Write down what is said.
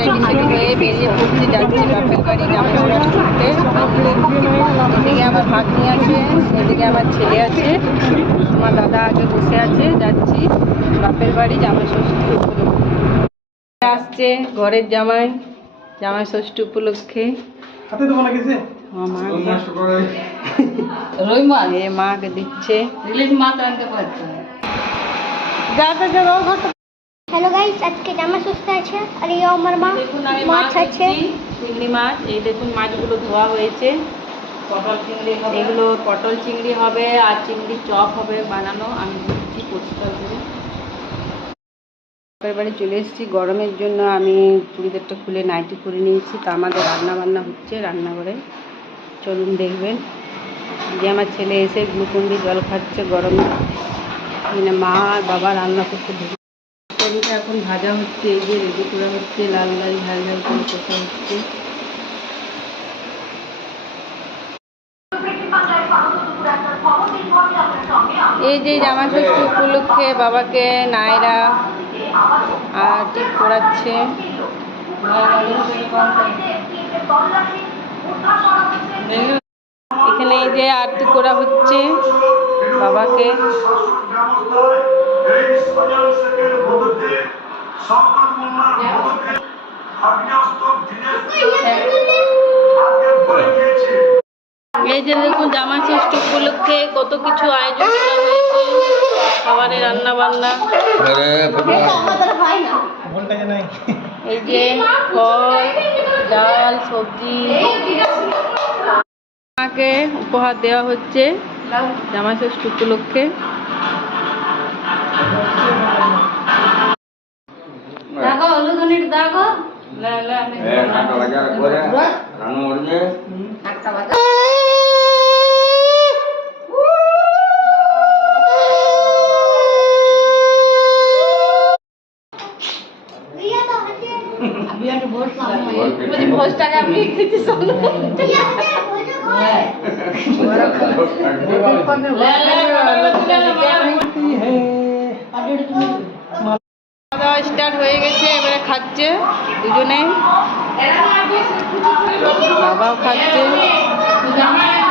Ready সেডি হয়ে বেরিয়ে পড়ছি, যাচ্ছি বাপের বাড়ি জামাই ষষ্ঠী করতে। এদিকে আমার ভাগ্নি আছে, এদিকে আমার ছেলে আছে, আমার দাদা আগে বসে আছে। যাচ্ছি বাপের বাড়ি জামাই ষষ্ঠী উপলক্ষে। আসছে ঘরের জামাই, জামাই ষষ্ঠী উপলক্ষে। মাকে দিচ্ছে। হ্যালো গাইস, আজকে জামা ষষ্ঠী আছে আর এই আমার মা মাছ আছে, চিংড়ি মাছ। এই দেখুন মাছগুলো ধোয়া হয়েছে। পটল চিংড়ি হবে, এগুলো পটল চিংড়ি হবে আর চিংড়ি চপ হবে বানানো। আমি দিচ্ছি পরিষ্কার করে। বাপের বাড়ি চলে এসেছি গরমের জন্য। আমি চুড়িদারটা খুলে নাইটি পরে নিয়েছি। তা আমাদের রান্না বান্না হচ্ছে রান্নাঘরে, চলুন দেখবেন। যে আমার ছেলে এসে গ্লুকন দিয়ে জল খাচ্ছে গরমে। মা আর বাবা রান্না করতে ঢুকে। কবিটা এখন ভাজা হচ্ছে, এই যে রেডি করা হচ্ছে, লাল লাল ঝাল ঝাল করে কষা হচ্ছে। এই যে জামা ষষ্ঠী উপলক্ষে বাবাকে নায়রা আর টিপ পড়াচ্ছে। এখানে এই যে আরতি করা হচ্ছে বাবাকে। এই যে দেখুন জামা ষষ্ঠী উপলক্ষে কত কিছু আয়োজন করা হয়েছে, খাবারের রান্না বান্না। এই যে ফল ডাল সবজি মাকে উপহার দেওয়া হচ্ছে জামা ষষ্ঠী উপলক্ষে। দেখো হলুদনির দেখো ভোজটাকে আপনি স্টার্ট হয়ে গেছে। এবারে খাচ্ছে দুজনে, বাবাও খাচ্ছে। জামাটা